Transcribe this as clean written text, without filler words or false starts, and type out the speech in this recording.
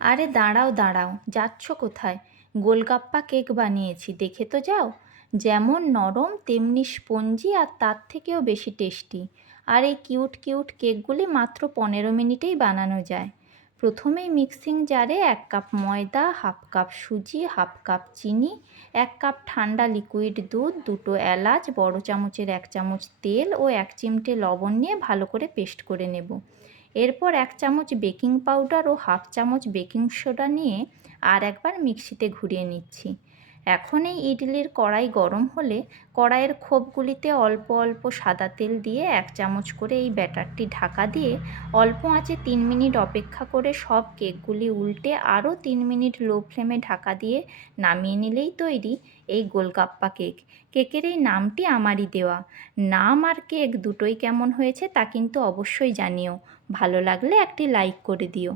আরে দাঁড়াও দাঁড়াও, যাচ্ছ কোথায়? গোলগাপ্পা কেক বানিয়েছি, দেখে তো যাও। যেমন নরম তেমনি স্পঞ্জি আর তার থেকেও বেশি টেস্টি। আর এই কিউট কিউট কেকগুলি মাত্র 15 মিনিটেই বানানো যায়। প্রথমেই মিক্সিং জারে 1 কাপ ময়দা, 1/2 কাপ সুজি, 1/2 কাপ চিনি, 1 কাপ ঠান্ডা লিকুইড দুধ, 2টো এলাচ, বড় চামচের 1 চামচ তেল ও 1 চিমটে লবণ নিয়ে ভালো করে পেস্ট করে নেব। এরপর 1 চামচ বেকিং পাউডার ও 1/2 চামচ বেকিং সোডা নিয়ে আর একবার মিক্সিতে ঘুরিয়ে নিচ্ছি। এখন এই ইডলির কড়াই গরম হলে কড়াইয়ের খোপগুলিতে অল্প অল্প সাদা তেল দিয়ে 1 চামচ করে এই ব্যাটারটি ঢাকা দিয়ে অল্প আঁচে 3 মিনিট অপেক্ষা করে সব কেকগুলি উল্টে আরও 3 মিনিট লো ফ্লেমে ঢাকা দিয়ে নামিয়ে নিলেই তৈরি এই গোলগাপ্পা কেক। কেকের এই নামটি আমারই দেওয়া। নাম আর কেক দুটোই কেমন হয়েছে তা কিন্তু অবশ্যই জানিও। ভালো লাগলে একটি লাইক করে দিও।